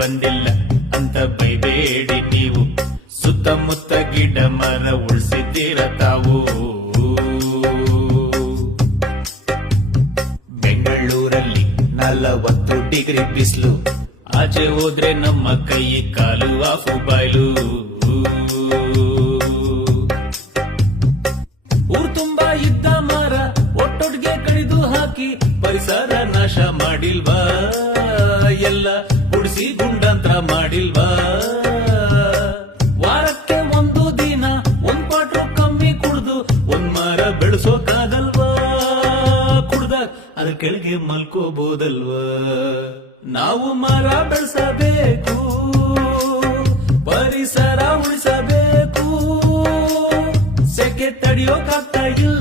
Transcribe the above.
ಬಂದಿಲ್ಲ ಅಂತ ಬೈಬೇಡಿ ನೀವು. ಸುತ್ತಮುತ್ತ ಗಿಡ ಮರ ಉಳಿಸಿದ್ದೀರ ತಾವು. ಬೆಂಗಳೂರಲ್ಲಿ 40 ಡಿಗ್ರಿ ಬಿಸಿಲು, ಆಚೆ ಹೋದ್ರೆ ನಮ್ಮ ಕೈ ಕಾಲು ಆಫು ಬಾಯ್ಲು. ಊರ್ ತುಂಬಾ ಇದ್ದ ಮರ ಒಟ್ಟೊಟ್ಟಿಗೆ ಕಡಿದು ಹಾಕಿ ಪರಿಸರ ನಾಶ ಮಾಡಿಲ್ವಾ? ಎಲ್ಲ ಗುಡಿಸಿ ಗುಂಡಾಂತರ ಮಾಡಿಲ್ವಾ? ವಾರಕ್ಕೆ 1 ದಿನ 1 ಕ್ವಾರ್ಟರ್ ಕಮ್ಮಿ ಕುಡ್ದು 1 ಮರ ಬೆಳೆಸೋಕಾಗಲ್ವಾ? ಕುಡ್ದ ಅದ್ರ ಕೆಳಗೆ ಮಲ್ಕೋಬಹುದಲ್ವಾ? ನಾವು ಮರ ಬೆಳೆಸಬೇಕು, ಪರಿಸರ ಉಳಿಸಬೇಕು. ಸೆಕೆ ತಡೆಯೋಕಾಗ್ತಾ ಇಲ್ಲ,